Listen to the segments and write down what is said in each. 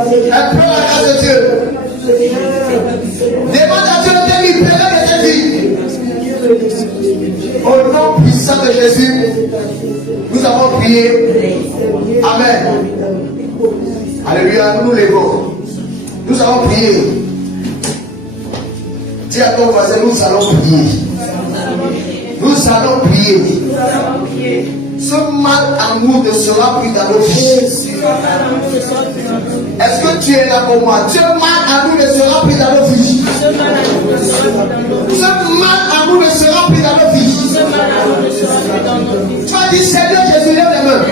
Implore la grâce de Dieu. Demande à Dieu de te libérer de cette vie. Au nom puissant de Jésus, nous avons prié. Amen. Alléluia, nous nous levons. Nous avons prié. Dis à ton voisin, nous allons prier. Nous allons prier. Ce mal amour ne sera plus dans nos vies. Est-ce que tu es là pour moi? Ce mal amour ne sera plus dans nos vies. Ce mal amour ne sera plus dans nos vies. Tu vas dire Seigneur Jésus, lève les mains.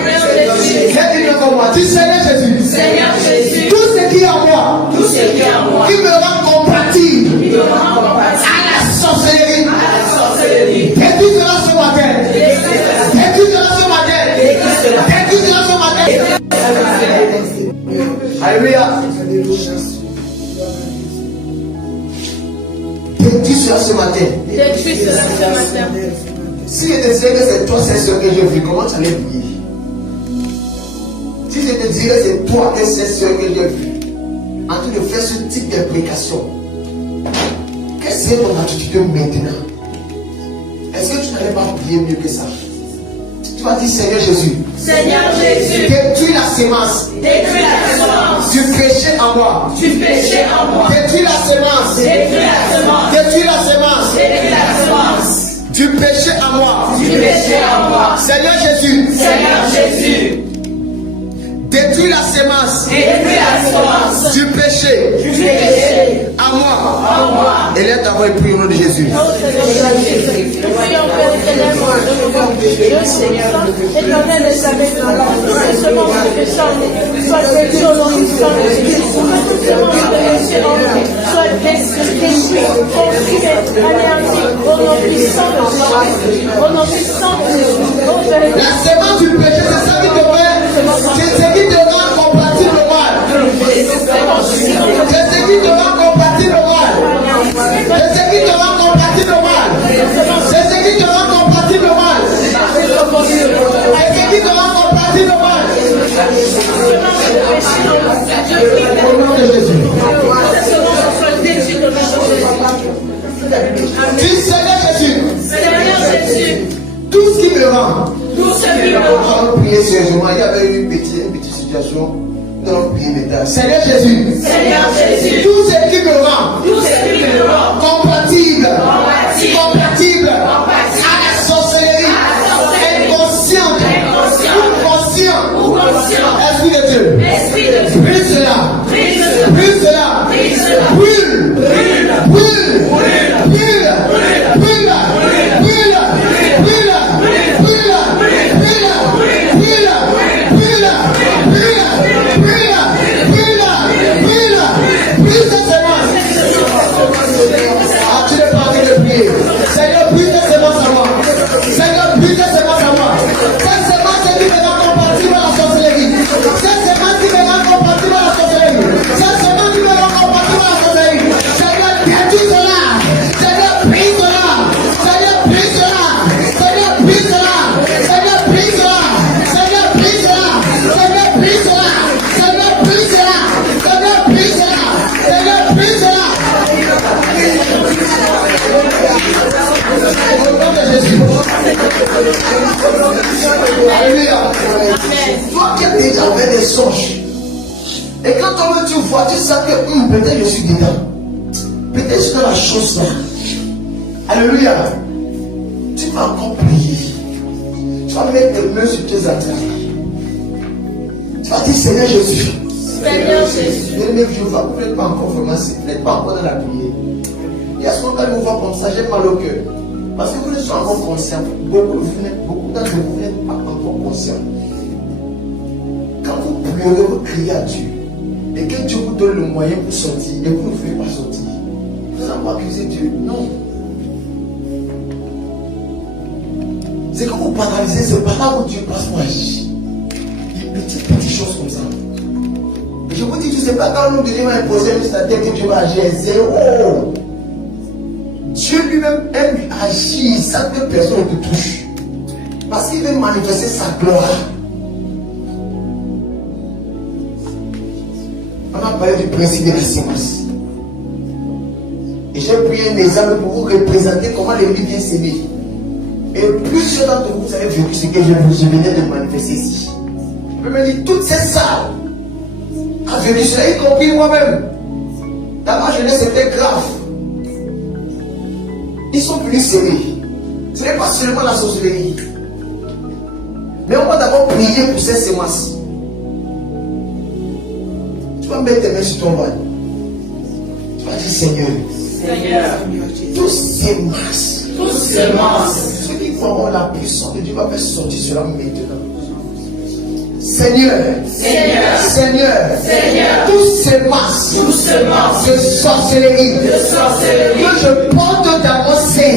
Lève-le comme moi. Dis Seigneur Jésus. Tout ce qui est en moi, qui me rend compatible à la sorcellerie, détruis cela ce matin. Détruis cela ce matin. Détruis cela ce matin. Alléluia. Détruis cela ce matin. Si je te disais que c'est toi, c'est ce que j'ai vu, comment tu allais prier? Si je te disais que c'est toi et c'est ce que j'ai vu, en train de faire ce type d'imprécation, quelle serait ton attitude maintenant? Est-ce que tu n'allais pas prier mieux que ça? Tu vas dire Seigneur Jésus. Seigneur Jésus. Détruis la sémence. Détruis la sémence. Du péché en moi. Du péché en moi. Détruis la sémence. Détruis la sémence. Détruis la sémence. Détruis la sémence. Du péché en moi. Du péché en moi. Seigneur Jésus. Seigneur Jésus. Détruis la sémence. Détruis la sémence. Du péché. Du péché. À moi. En moi. Et lève ta voix et prie au nom de Jésus. Nous prions Père éternel, mon Dieu, Seigneur, éternel et savez dans la semence de pécheur, soit détruit au nom puissant de Jésus, toute semence de péché en nous, soit détruit, consumé, anéanti, au nom puissant de Jésus, au nom puissant de Jésus. La sémence du péché, c'est ça qui te fait, c'est ce qui te rend compatible au mal. C'est ce qui te rend compatible au mal. C'est ce qui te rend compatible au mal. C'est ce qui te rend compatible au mal. C'est ce qui te rend compatible au mal. Au nom de Jésus. Dis Seigneur Jésus. Tout ce qui me rend. Nous allons prier sérieusement. Il y avait une petite situation. Nous allons prier maintenant. Seigneur Jésus. Tout ce qui me rend. Compatible. Compatible. À la sorcellerie. Inconsciente. Ou conscient. Esprit de Dieu. Brise cela. Brise cela. Brûle. Brûle. Brûle. Brûle. Brûle. Brûle. Seigneur, brise tes semences à moi. Seigneur, brise tes semences à moi. Cette semence qui me rend compatible à la sorcellerie. Cette semence qui me rend compatible à la sorcellerie. Cette semence qui me rend compatible à la sorcellerie. Seigneur, détruis cela. Seigneur, brise cela. Seigneur, brise cela. Seigneur, brise cela. Seigneur, brise cela. Seigneur, brise cela. Seigneur, brise cela. Seigneur, brise cela. Seigneur, brise cela. Seigneur, brise cela. Au nom de Jésus. Alléluia. Toi qui es déjà avec des songes. Et quand toi tu vois, tu sais que peut-être je suis dedans. Peut-être je suis dans la chose là. Alléluia. Tu vas encore prier. Tu vas mettre tes mains sur tes artères. Tu vas dire Seigneur Jésus. Seigneur Jésus. Bien-aimé, je ne vous n'êtes pas encore vraiment, vous n'êtes pas encore dans la prière. Il y a ce qu'on va vous voir comme ça, j'ai mal au cœur. Parce que vous ne soyez encore conscients. Beaucoup d'entre vous n'êtes pas encore conscients. Quand vous pleurez, vous criez à Dieu. Et que Dieu vous donne le moyen pour sortir. Et vous ne pouvez pas sortir. Vous n'allez pas accuser Dieu. Non. C'est quand vous paralysez, c'est pas là où Dieu passe pour agir. Des petites choses comme ça. Et je vous dis, tu ne sais pas quand nous Dieu va imposer juste la tête que Dieu va agir. Zéro. Dieu lui-même aime agir sans que personne ne te touche. Parce qu'il veut manifester sa gloire. On a parlé du principe de la sémence. Et j'ai pris un exemple pour vous représenter comment les livres viennent s'aimer. Et plusieurs d'entre vous avez vécu ce que je venais de manifester ici. Je me dis, toutes ces salles ont vécu cela, y compris moi-même. Dans ma jeunesse, c'était grave. Ils sont venus s'aimer. Ce n'est pas seulement la sorcellerie. Mais on va d'abord prier pour ces sémences. Tu vas mettre tes mains sur ton voile. Tu vas dire, Seigneur, tous ces masses, ceux qui croiront la puissance de Dieu va faire sortir cela maintenant. Seigneur, tous ces masses de sorcellerie que je porte dans mon sein,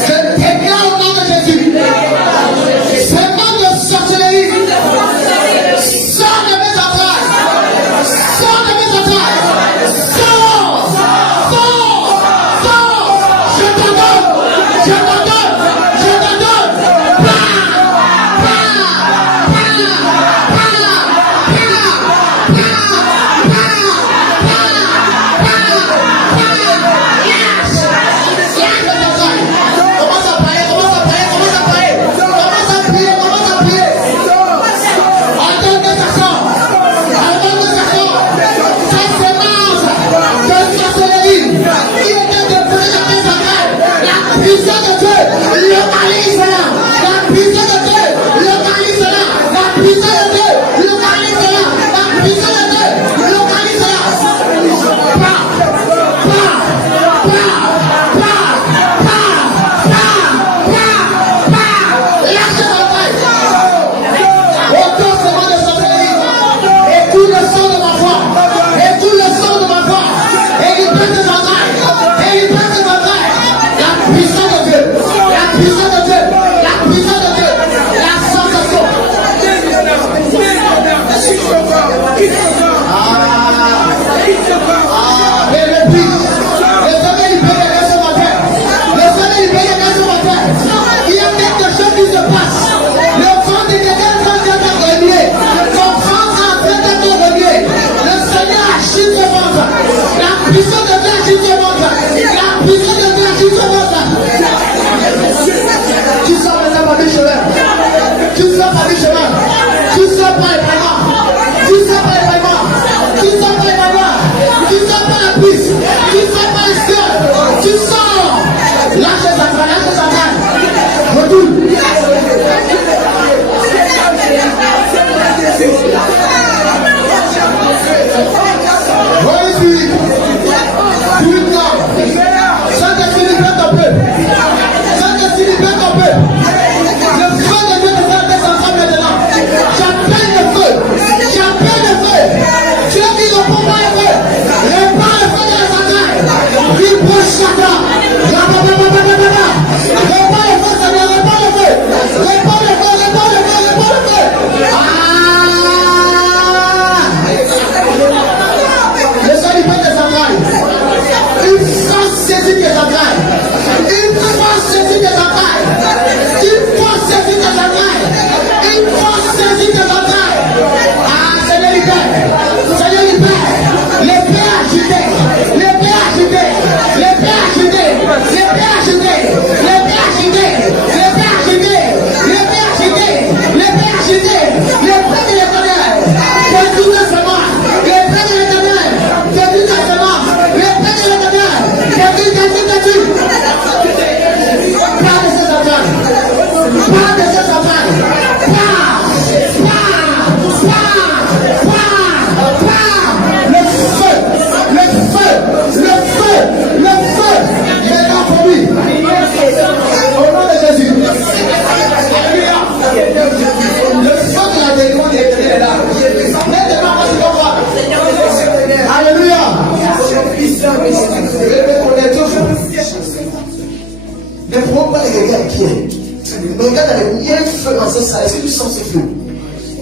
je déclare au nom de Jésus, ces masses de sorcellerie, sors de mes entrailles, je t'en donne.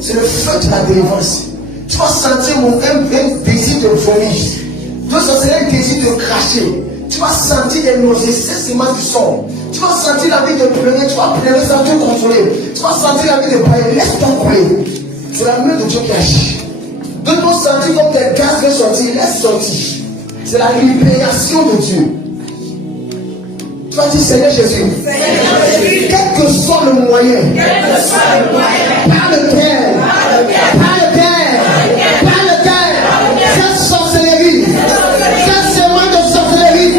C'est le feu de la délivrance. Tu vas sentir un désir de vomir. Tu vas sentir un désir de cracher. Tu vas sentir des nausées. C'est seulement du son. Tu vas sentir l'envie de pleurer, tu vas pleurer sans te contrôler. Tu vas sentir l'envie de bailler, laisse-toi bailler. C'est la main de Dieu qui agit. D'autres vont sentir comme des gaz veulent sortir, laisse sortir. C'est la libération de Dieu. Tu vas dire Seigneur Jésus, quel que soit le moyen, par lequel, cette sorcellerie, cette semence de sorcellerie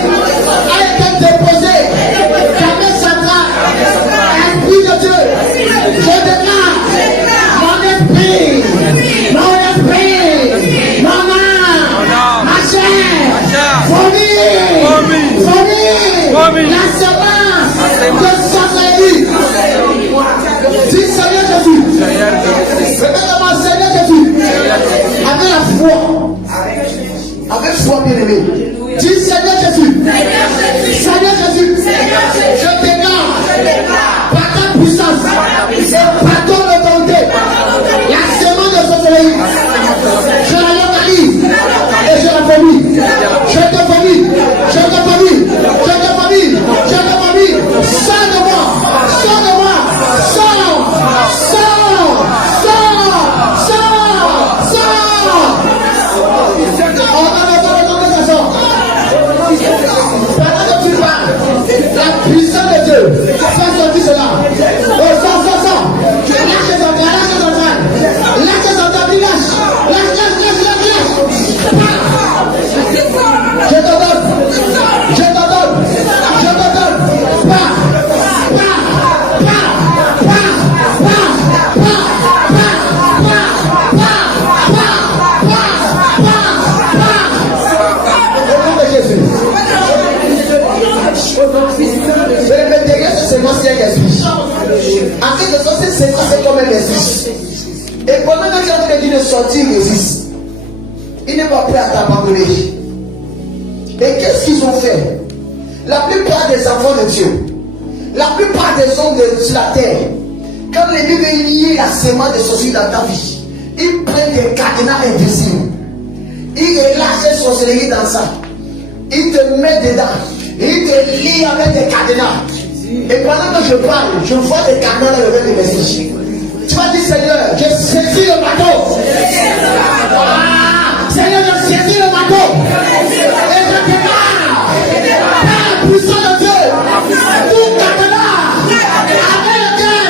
a été déposée dans mes centrales, esprit de Dieu, je déclare mon esprit, mon âme, ma chair, vomit, la semence de sorcellerie. Dis Seigneur Jésus, répète-moi Seigneur Jésus, avec la foi, avec foi bien aimé. Dis Seigneur Jésus, Seigneur Jésus, je déclare par ta puissance, par ton autorité, la semence de sorcellerie, je la localise et je la vomis. Je te vomis, je te vomis, je te vomis, je te vomis. Sors de moi, sors de moi, sors, sors, sors, sors, sors. Pendant que tu parles, la puissance de Dieu, fais sortir cela. Oh, sors, sors, sors. Lâche les entrailles, lâche les entrailles. Lâche les entrailles, lâche. Je te donne, je te donne, je te donne. Au nom de Jésus. Je vais derrière ce séquence, il y a un esprit. En quelque sorte, cette séquence est comme un esprit. Et pendant que tu es en train de dire de sortir, il résiste. Il n'est pas prêt à t'abandonner. Et qu'est-ce qu'ils ont fait? La plupart des enfants de Dieu, la plupart des hommes sur la terre, quand l'ennemi veut lier la semence de sorcellerie dans ta vie, ils prennent des cadenas invisibles. Ils relâchent les sorcelleries dans ça. Ils te mettent dedans. Ils te lient avec des cadenas. Et pendant que je parle, je vois des cadenas dans le reste de mes yeux. Tu vas dire Seigneur, je saisis le bateau. Seigneur, je saisis le bateau. Et je déclare par la puissance de Dieu, tout cadenas avec lequel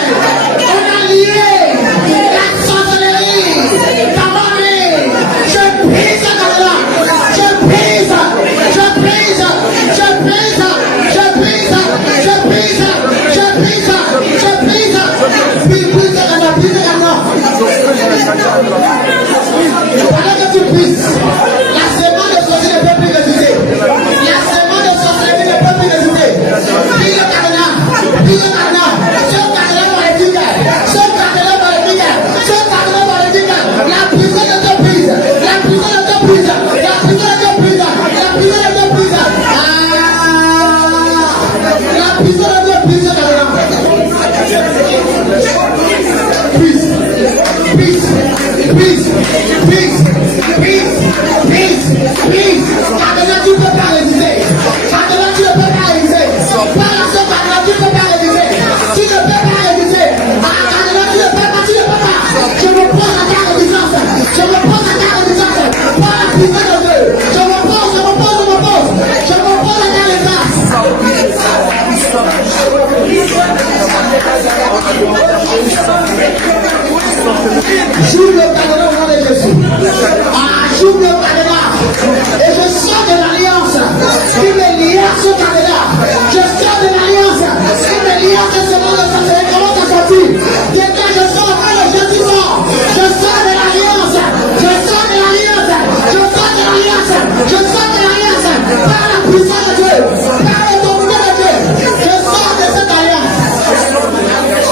on a lié la sorcellerie dans ma vie. Je brise ce cadenas. Je brise, je brise, je brise, je brise, je brise, je brise, je brise. Brise ce cadenas, brise ce cadenas. Pendant que tu brises, la semence de sorcellerie ne peut plus résister. La semence de sorcellerie ne peut plus résister. Brise le cadenas, brise le cadenas. Ce cadenas va être éduqué. Ce cadenas va être éduqué. Ce cadenas va être éduqué. La puissance de Dieu brise. La puissance de Dieu brise. La puissance de Dieu brise. La puissance de Dieu brise. La puissance de Dieu brise le cadenas. Brise. Brise. Brise. Brise. Brise. Brise. Brise. Cadenas, tu ne peux pas résister. Cadenas, tu ne peux pas résister. Par la seule cadenas, tu ne peux pas résister. Tu ne peux pas résister. Cadenas, tu ne peux pas, tu ne peux pas. Je me pose à ta résistance. Je me pose à ta résistance. Par la puissance de Dieu. Je me pose, je me pose, je me pose. Je me pose à ta résistance. J'ouvre le cadenas au nom de Jésus. J'ouvre le cadenas. Et je sors de l'alliance qui me lie à ce cadenas. Je sors de l'alliance qui me lie à ce semence de sorcellerie. Comment ça sortit? Dès que je sors après le jeudi soir, je sors de l'alliance. Je sors de l'alliance. Je sors de l'alliance. Je sors de l'alliance. Par la puissance de Dieu. Par l'autorité de Dieu. Je sors de cette alliance. Je sors de cette alliance.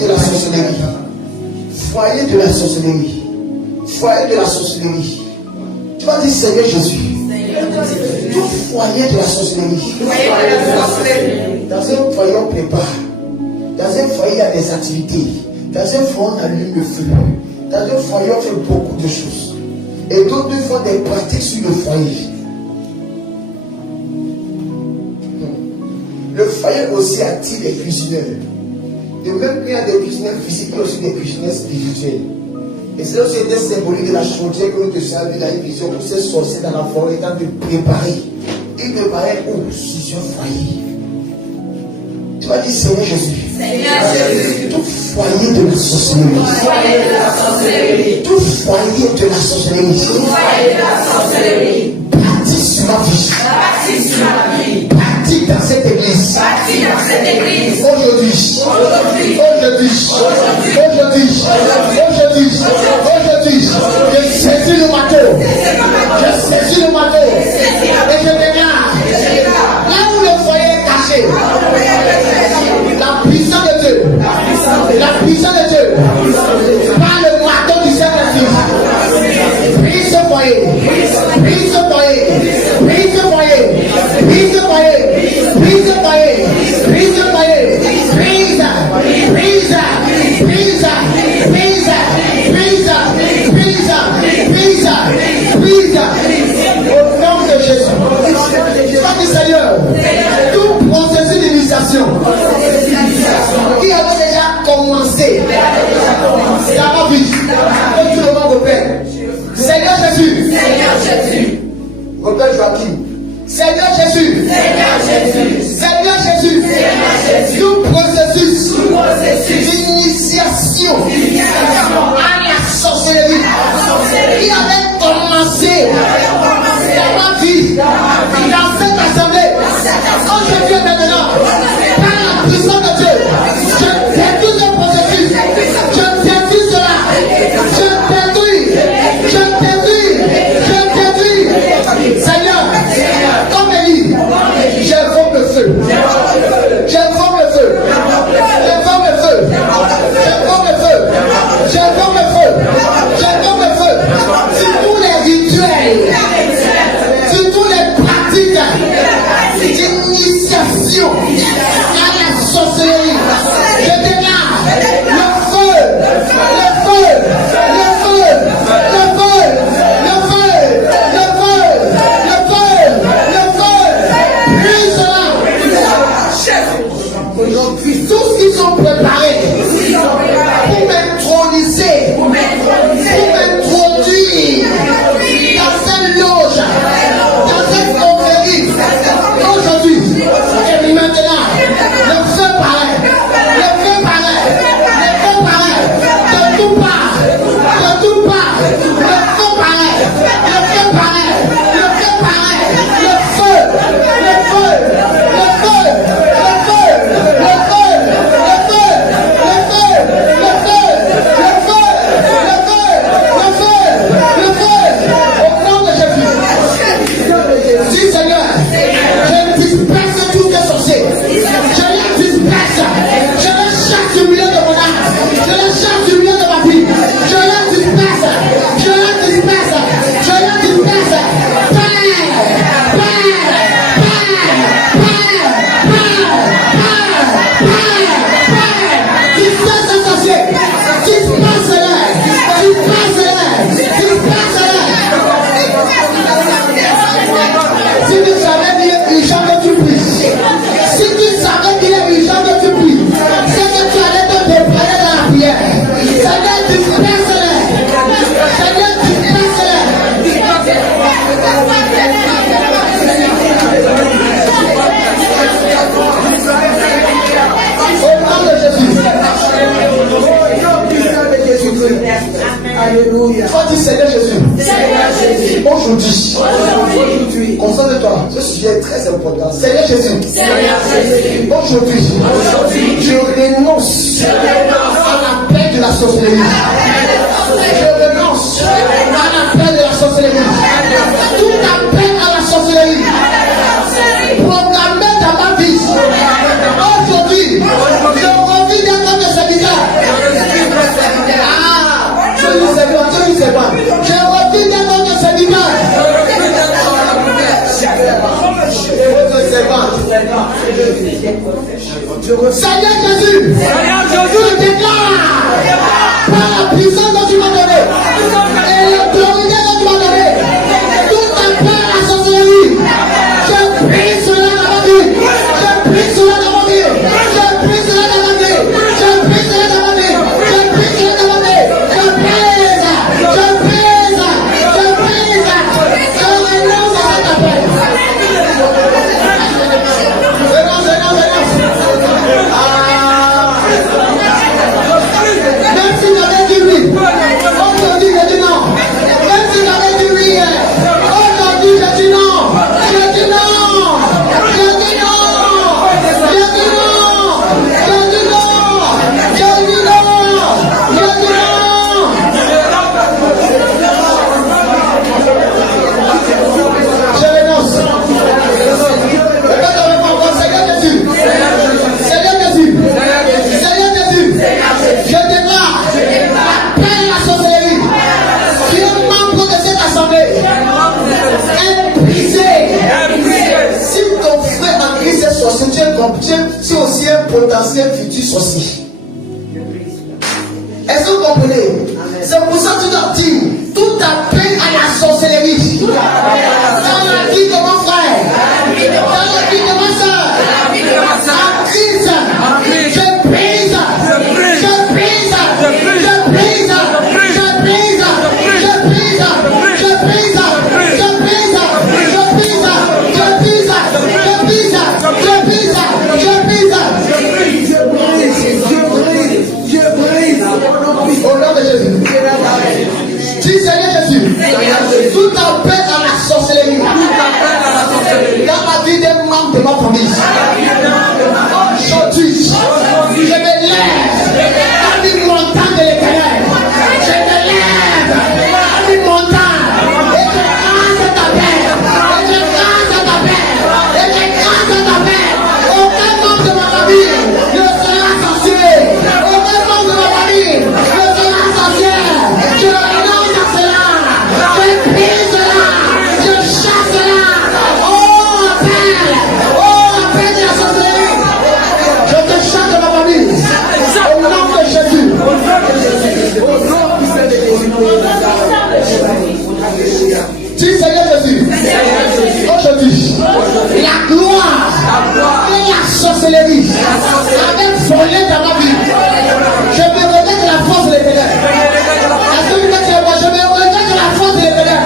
de la sorcellerie. Foyer de la sorcellerie. Foyer de la sorcellerie. Tu vas dire Seigneur Jésus. Tout foyer de la sorcellerie. Dans un foyer on prépare. Dans un foyer il y a des activités. Dans un foyer on allume le feu. Dans un foyer on fait beaucoup de choses. Et d'autres font des pratiques sur le foyer. Le foyer aussi attire les cuisiniers. De même qu'il y a des cuisiniers physiques, il y a aussi des cuisiniers spirituels. Et c'est aussi des symboliques de la chaudière que nous te servons dans une vision pour ces sorciers dans la forêt, étant de préparer. Ils préparaient où? Sur un foyer. Tu vas dire Seigneur Jésus. Tout foyer de la sorcellerie. Tout foyer de la sorcellerie. Bâti sur ma vie. Bâti dans cette église. Aujourd'hui, je saisis le marteau. Et je déclare. Là où le foyer est caché, la puissance de Dieu, par le marteau du Saint-Esprit, brise ce foyer, brise au nom de Jésus. Seigneur, tout processus d'initiation qui avait déjà commencé dans ma vie, que tout le monde repère. Seigneur Jésus, repère Joachim. Seigneur Jésus, tout processus d'initiation à la sorcellerie qui avait commencé dans ma vie, dans cette assemblée, aujourd'hui maintenant, par la puissance de Dieu, je détruis le processus, je détruis cela, je détruis. Seigneur, comme Élie, j'invoque le feu. Sur tous les rituels, sur tous les pratiques d'initiation à la sorcellerie, je déclare le feu, aujourd'hui, tous qui sont préparés pour m'introniser, pour m'introduire dans cette loge, dans cette confrérie, aujourd'hui et maintenant, le feu paraît, de tout part, le feu paraît, Alléluia. Toi dis Seigneur Jésus. Aujourd'hui, concentre-toi. Ce sujet est très important. Seigneur Jésus. Aujourd'hui, je renonce à la paix de la sorcellerie. Je renonce à la paix de la sorcellerie. Tout appel à la sorcellerie programmé dans ma vie. Aujourd'hui, je revis d'un homme de serviteur. serpents. Je refuse des autres serviteurs. Seigneur Jésus, je déclare par la puissance dont tu m'as donné et l'autorité dont tu m'as donné, tout appel à la sorcellerie, je prie cela dans ma vie, je prie cela dans ma vie, je prie cela dans ma vie, je prie cela dans ma vie, je prie cela dans ma vie, je prise, je prise, je prise, je renonce à cet appel. Même si j'avais dit oui, aujourd'hui je dis non. Même si j'avais dit oui, aujourd'hui je dis non. Je dis non. Je dis non. Je dis non. Je dis non. Je dis non. Je dis non. Je renonce. Regarde avec moi, Seigneur Jésus. Seigneur Jésus. Seigneur Jésus. Je déclare appel à la sorcellerie qui est membre de cette assemblée est brisé. Si ton frère en Christ est sorcier, tu es aussi un potentiel futur sorcier. Est-ce que vous comprenez? C'est pour ça que tu dois dire tout appel à la sorcellerie dans la vie de mon frère, dans la vie de ma soeur, en Christ, je brise, je brise, je brise, je brise, je brise, je brise, je brise, je brise, je brise, je brise, je brise, je brise. Au nom de Jésus. Dis Seigneur Jésus, tout appel à la sorcellerie dans la vie des membres de ma famille. Aujourd'hui, je me lève à l'montagne de l'Éternel. Je me lève à l'montagne et je grâce à ta paix. Et je grâce à ta paix. Et je grâce à ta paix. Aucun membre de ma famille ne sera sorcier. Aucun membre de ma famille ne sera sorcier. Je renonce à cela. Je prie cela. Je chasse cela. Oh appel de la sorcellerie. Je te chasse de ma famille. Au nom de Jésus. Dis Seigneur Jésus. Aujourd'hui, la gloire et la sorcellerie avaient volé dans ma vie. Je me regrette la force de l'Éternel. Est-ce que vous êtes chez moi? Je me regrette la force de l'Éternel.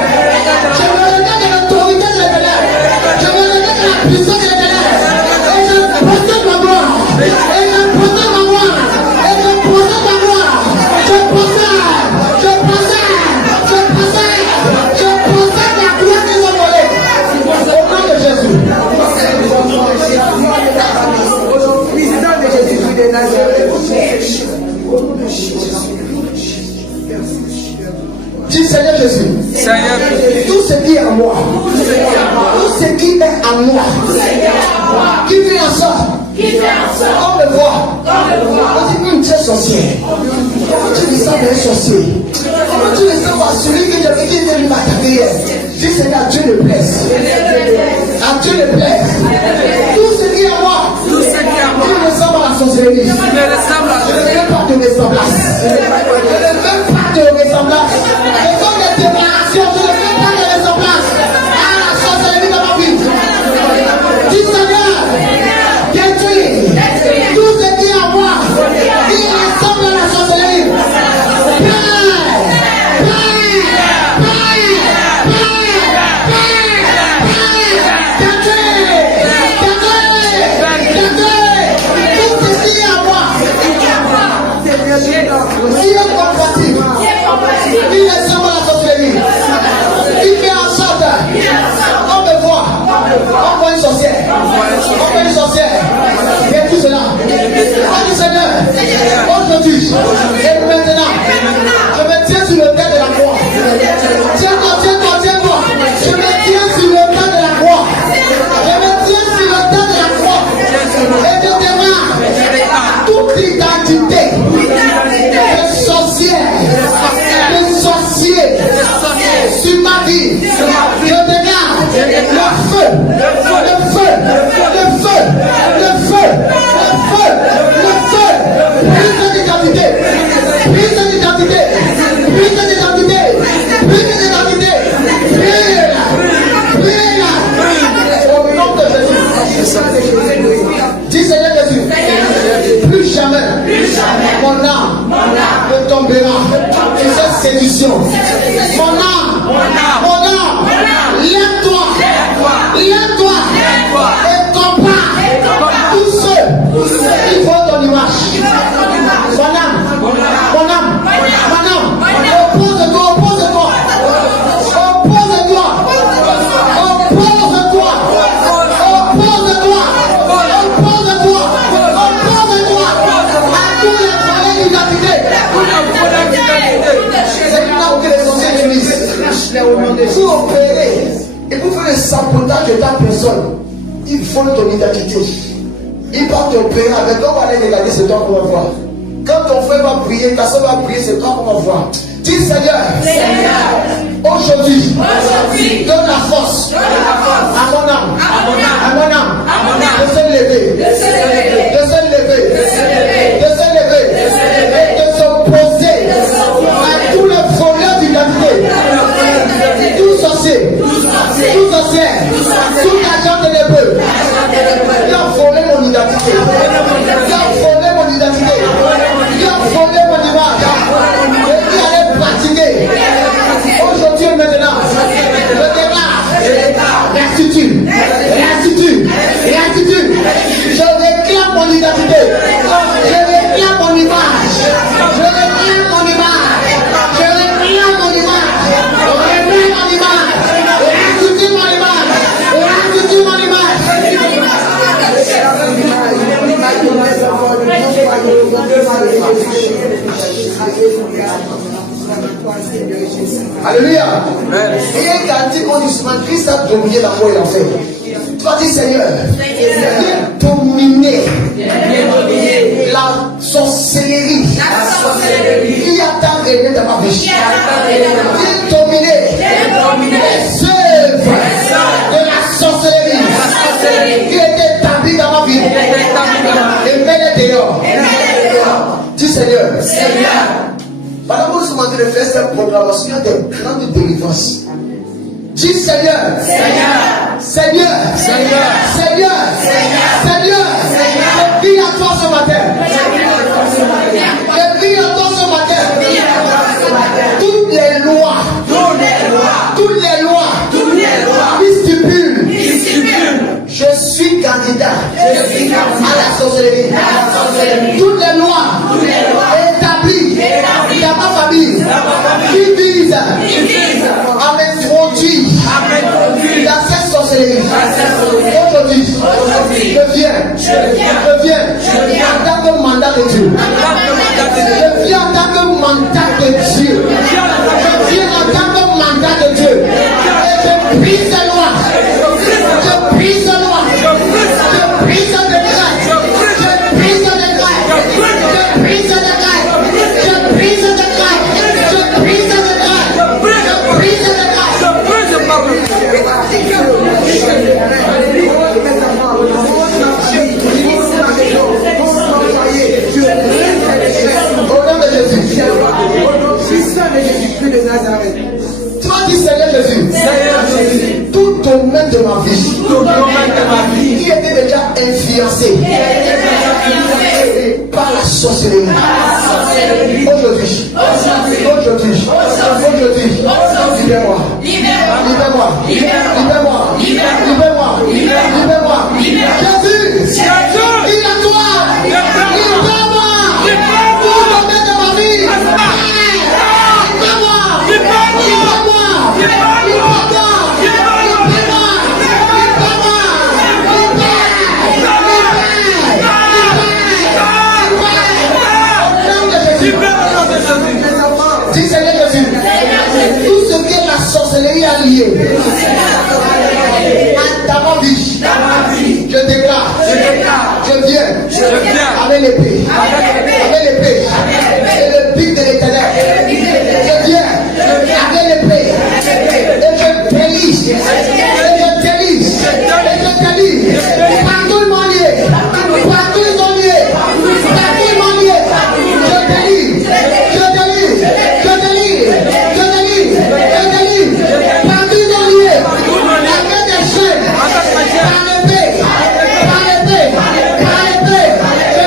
Je me regrette l'autorité de l'Éternel. Je me regrette la puissance de l'Éternel. Et je possède ma gloire. Et je possède ma gloire. Et je possède ma gloire. Je possède. Je possède. Je possède. Je possède la gloire qu'ils ont volée. Au nom de Jésus. Président de Jésus-Christ de Nazareth. Dis Seigneur Jésus. Tout ce qui est en moi. Tout ce qui est en moi. Qui fait en sorte. On me voit. On dit tu es sorcier. Comment tu dis ça d'un sorcier? Comment tu dis ça à celui qui te dit de m'attaquer? Dis Seigneur, Dieu le plaise. À Dieu le plaise. Tout ce qui est en moi. Qui ressemble à la sorcellerie. Je ne veux pas de ressemblance. Je ne veux pas de ressemblance. Ce sont des déclarations. Je ne veux pas de ressemblance à la sorcellerie dans ma vie. Dis Seigneur, détruis tout ce qui est en moi qui ressemble à la sorcellerie. Père, bénédiction. Mon âme, lève-toi et combat tous ceux qui font ton image. Mon âme, oppose-toi. Pour opérer et pour faire le sabotage de ta personne, il faut ton identité. Il va t'opérer avec toi, on va aller regarder, c'est toi qu'on va voir. Quand ton frère va prier, ta soeur va prier, c'est toi qu'on va voir. Dis Seigneur, aujourd'hui, donne la force à mon âme, de se lever, et de s'opposer à tous les voleurs d'identité, tout sorcier, tout agent de l'épreuve, qui a volé mon identité, qui a volé mon image, et qui allait pratiquer. Aujourd'hui et maintenant, je déclare restitue. Je réclame mon identité, je réclame mon image, Alléluia. Et quand on dit Christ a dominé la mort et l'enfer. Toi dis Seigneur, viens dominer la sorcellerie qui a tant régné dans ma vie. Viens dominer les œuvres de la sorcellerie qui est établie dans ma vie. Et mets-les dehors. Dis Seigneur, pendant que nous sommes en train de faire cette proclamation de grande délivrance, dis Seigneur, je prie à toi ce matin. Toutes les lois qui stipulent, je suis candidat à la sorcellerie. Toutes les lois établies dans ma famille qui visent à m'introduire dans cette sorcellerie. Aujourd'hui, je viens en tant que mandat de Dieu. Je viens en tant que mandat de Dieu. Je viens en tant que mandat de Dieu. Et je brise la loi. Je brise la loi. Je brise le décret. Je brise le décret. Je brise le décret. Je brise le décret. Je brise le décret. Je brise le décret. Au nom de Jésus. Toi dis Seigneur Jésus, tout domaine de ma vie qui était déjà influencé par la sorcellerie. Aujourd'hui, libère-moi. Jésus, il a toi, libère-moi. Tout domaine de ma vie. Dis Seigneur Jésus, tout ce que la sorcellerie a lié dans ma vie, je déclare, je viens avec l'épée et le pic de l'éternel. Je viens avec l'épée et je délise, partout ils m'ont lié, je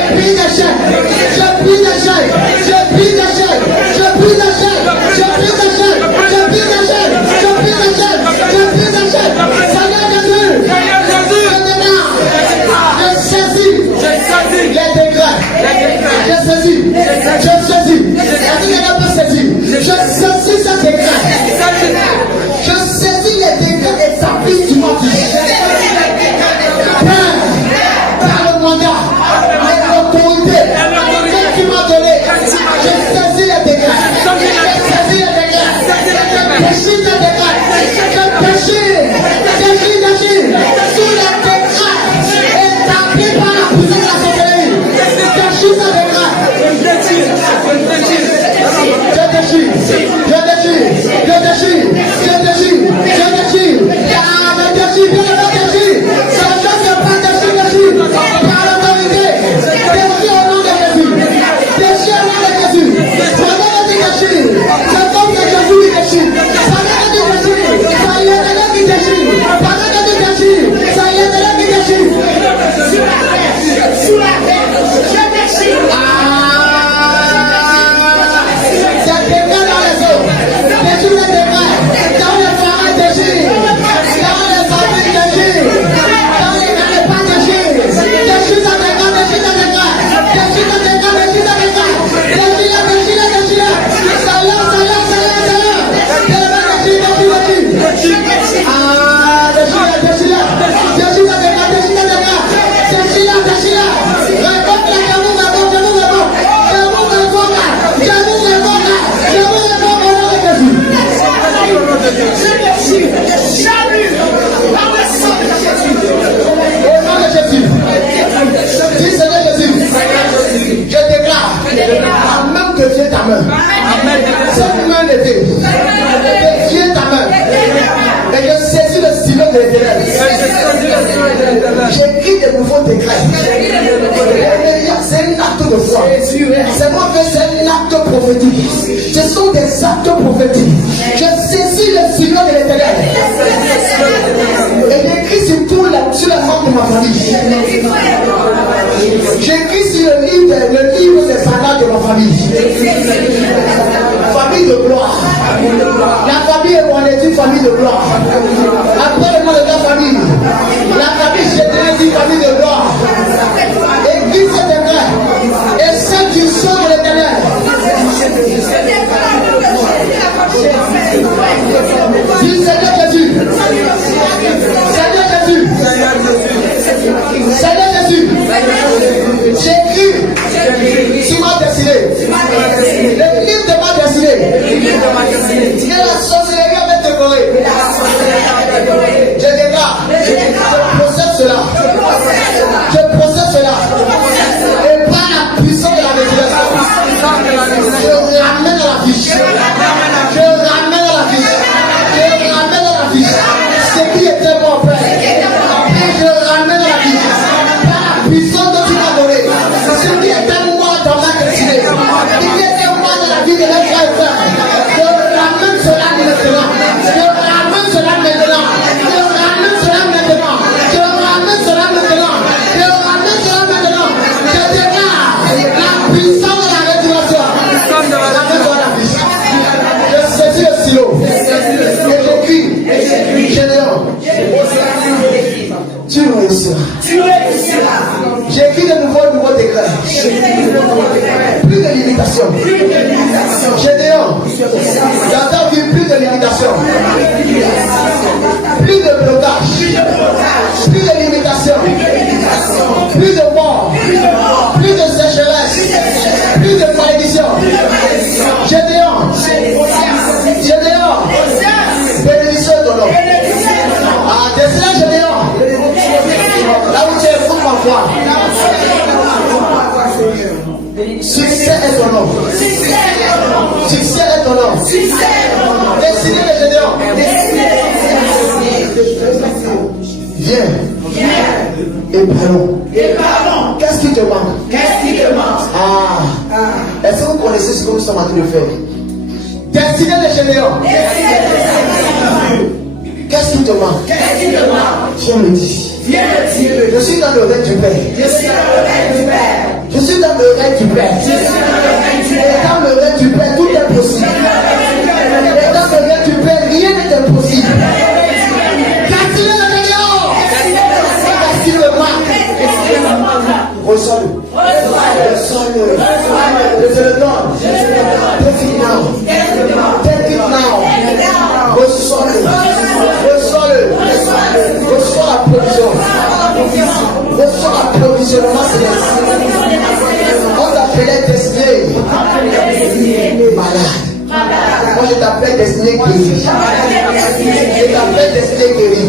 de l'éternel. J'écris de nouveaux décrets. C'est un acte de foi. C'est moi que c'est un acte prophétique. Ce sont des actes prophétiques. Je saisis le signal de l'éternel. Et j'écris sur tous les membres de ma famille. J'écris sur le livre des annales de ma famille. Famille de gloire. La famille est mon étude, famille de gloire. Après le nom de ta famille, la famille générale dit famille de gloire. Église éternelle et celle du sang de l'éternel. Dis Seigneur Jésus. Seigneur Jésus. Seigneur Jésus. J'écris sur ma destinée. Le livre de ma destinée. Et la sorcellerie avait décoré. Je déclare. Je procède cela. Je procède cela. Et par la puissance de la résurrection, je ramène à la vie. Je ramène à la vie. Je ramène à la vie. Ce qui était mon père. Et je ramène à la vie. Par la puissance de tu m'as donné. Ce qui était moi dans ma destinée. Ce qui était moi dans la vie de mes frères et sœurs. Je ramène cela maintenant. Je ramène cela maintenant. Je ramène cela maintenant. Je ramène cela maintenant. Je ramène cela maintenant. Je déclare la puissance de la résurrection. Ramène dans la vie. Je saisis le stylo. Et j'écris. Général. Tu réussiras. J'écris de nouveaux décrets. Plus de limitation. Général. Dans ta vie, plus de limitation. Plus de blocage. Plus de limitation. Plus de mort. Plus de sécheresse. Plus de malédiction. Général. Bénédiction de ton nom. Ah, destinée Général. Là où tu es pour ma foi. Succès est ton nom. Succès est ton nom. Destinée de Général. Viens. Et parlons. Qu'est-ce qui te manque? Ah. Est-ce que vous connaissez ce que nous sommes en train de faire? Destinée de Général. Qu'est-ce qui te manque? Viens me dire. Je suis dans le règne du Père. Je suis dans le règne du Père. Et dans le règne du Père, tout est possible. Et dans le règne du Père, rien n'est impossible. Destinée de Général. Destinée de Marc. Reçois-le. Reçois-le. Je te le donne. Take it now. Take it now. Reçois-le. Reçois-le. Reçois la provision. Reçois la provisionnement céleste. On t'appelait destinée malade. Moi je t'appelle destinée guérie. Je t'appelle destinée guérie.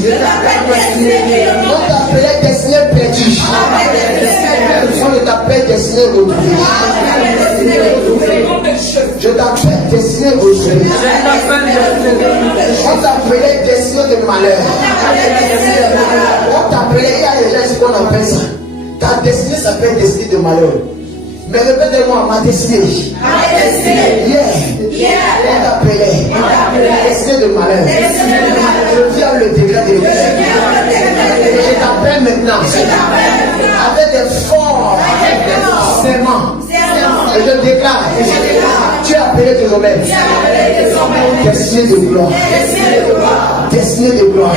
On t'appelait destinée perdue. On t'appelle destinée retrouvée. Je t'appelle destinée retrouvée. On t'appelait destinée de malheur. On t'appelait, il y a des gens qui appelle ça. Ta destinée s'appelle destinée de malheur. Mais répète-moi, ma destinée. On t'appelait destinée de malheur. Je viens le décret de Dieu. Je t'appelle maintenant avec des forts serments. Et je déclare, tu es appelé désormais destinée de gloire. Destinée de gloire.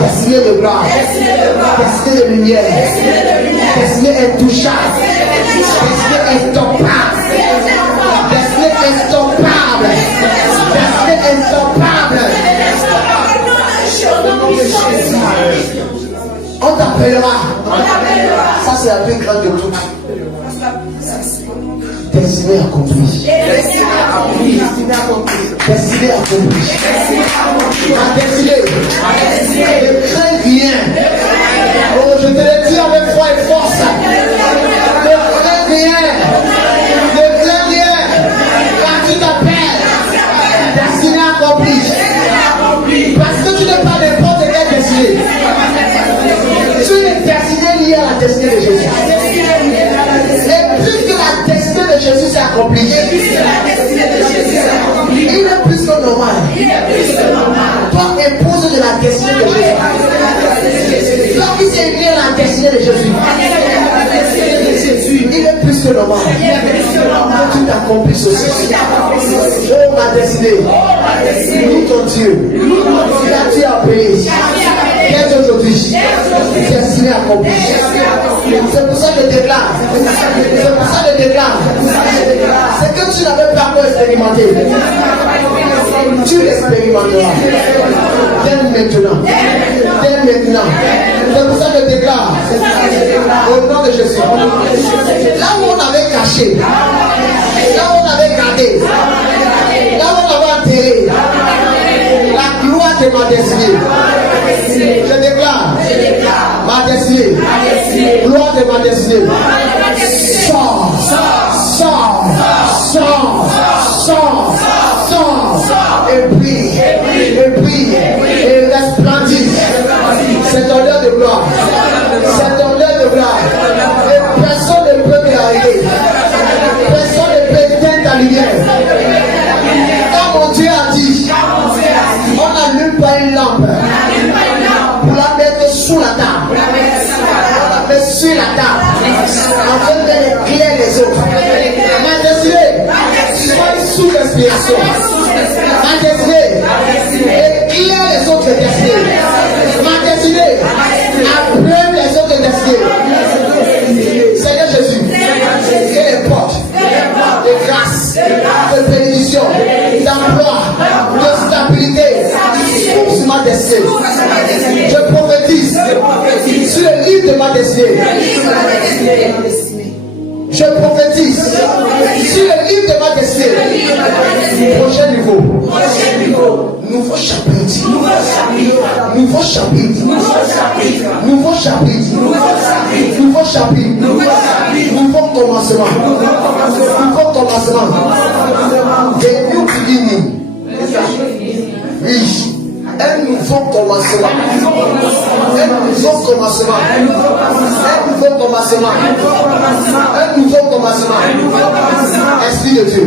Destinée de gloire. Destinée de lumière. Destinée intouchable. Destinée instoppable. Destinée instoppable. Destinée instoppable. On t'appellera. Ça c'est la plus grande de toutes. Destinée accomplie. Destinée accomplie. Ma destinée. Ne crains rien. Oh, je te le dis avec foi et force. Ne crains rien. Ne crains rien. Car tu t'appelles destinée accomplie. Parce que tu n'es pas n'importe quel de la destinée de Jésus. Toi qui sais écrire la destinée de Jésus. Il est plus que normal. Que tu t'accomplisses aussi. Oh ma destinée. Loue ton Dieu. Il a Dieu à payer. Dès aujourd'hui, destinée accomplie. C'est pour ça que je déclare. C'est pour ça que je déclare. C'est que tu n'avais pas encore expérimenté. Tu l'expérimenteras. Dès maintenant. Dès maintenant. C'est pour ça que je déclare. Au nom de Jésus. Là où on avait caché, là où on avait gardé, là où on avait enterré, la gloire de ma destinée. Je déclare, ma destinée, gloire de ma destinée. Sors, sors, sors, sors, sors, et brille, et resplendit. C'est ton heure de gloire. C'est ton heure de gloire. Et personne ne peut me l'arrêter. Personne ne peut éteindre ta lumière. Quand mon Dieu a dit, on n'allume pas une lampe pour la mettre sous la table. On la met sur la table afin de éclairer les autres. Ma destinée, sois sous l'inspiration. Ma destinée, éclaire les autres destinées. Ma destinée, apprends les autres destinées. Seigneur Jésus, que les portes de grâce, de bénédiction, d'emploi, de stabilité sur ma destinée. Je prophétise sur le livre de ma destinée. Je prophétise sur le livre de ma destinée. Prochain niveau. Nouveau chapitre. Nouveau chapitre. Nouveau chapitre. Nouveau chapitre. Nouveau commencement. Nouveau commencement. A new beginning. Oui. Un nouveau commencement. Un nouveau commencement. Un nouveau commencement. Un nouveau commencement. Esprit de Dieu.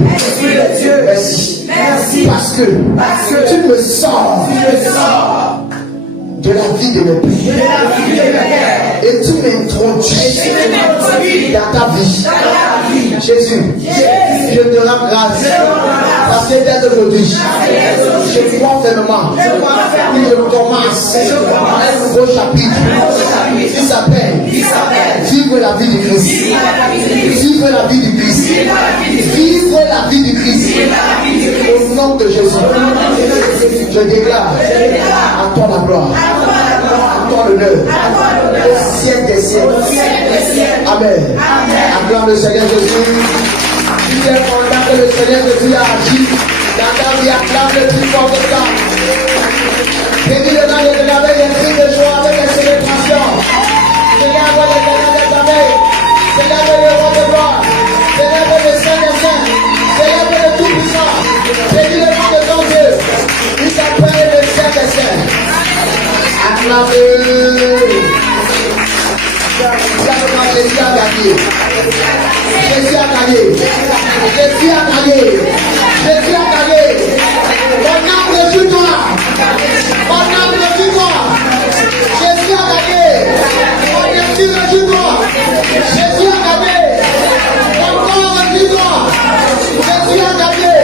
Merci. Parce que tu me sors de la vie de mes pères. Et tu m'introduis dans ta vie. Jésus, je te rends grâce. Parce que dès aujourd'hui, je crois fermement que je commence un nouveau chapitre qui s'appelle Vivre la vie du Christ. Vivre la vie du Christ. Vivre la vie du Christ. Au nom de Jésus, je déclare à toi la gloire, à toi l'honneur, au siècle des siècles. Amen. Acclame le Seigneur Jésus. Tu es content que le Seigneur Jésus a agi dans ta vie. Acclame le plus fort de ça. Bénis le nom de Dieu, les cris de joie avec les célébrations. Seigneur, avec les canaux de ta main. Seigneur, avec le roi de gloire. Seigneur, avec le Saint des Saints. Seigneur, avec le Tout-Puissant. Bénis le nom de ton Dieu. Il s'appelle le Saint des Saints. Acclamez. Jésus a gagné. Jésus a gagné. Jésus a gagné. Jésus a gagné. Mon âme réjouis-toi. Mon âme réjouis-toi. Jésus a gagné. Mon esprit réjouis-toi. Jésus a gagné. Mon corps réjouis-toi. Jésus a gagné.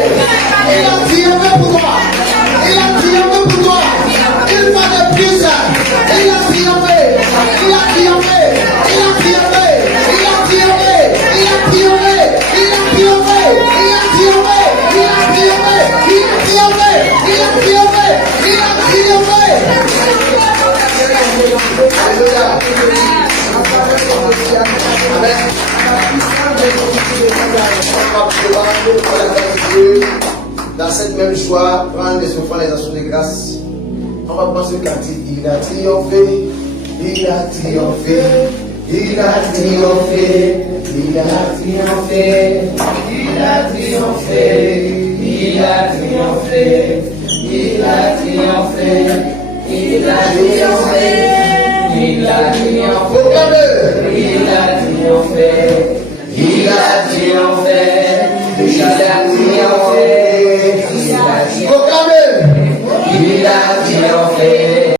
Il a triomphé pour toi. Il a triomphé pour toi. Une fois de plus, il a triomphé. Il a triomphé. Il a triomphé. Il a triomphé. Il a triomphé. Il a triomphé. Il a triomphé. Il a triomphé. Il a triomphé. Il a triomphé. Il a triomphé. Alléluia. Amen. Dans cette même joie, prendre les offrandes, les actions de grâce. On va penser qu'à dire, il a triomphé, il a triomphé, il a triomphé, il a triomphé, il a triomphé, il a triomphé, il a triomphé, il a triomphé, il a triomphé, il a triomphé, il a triomphé, il a triomphé, proclamez. Il a triomphé.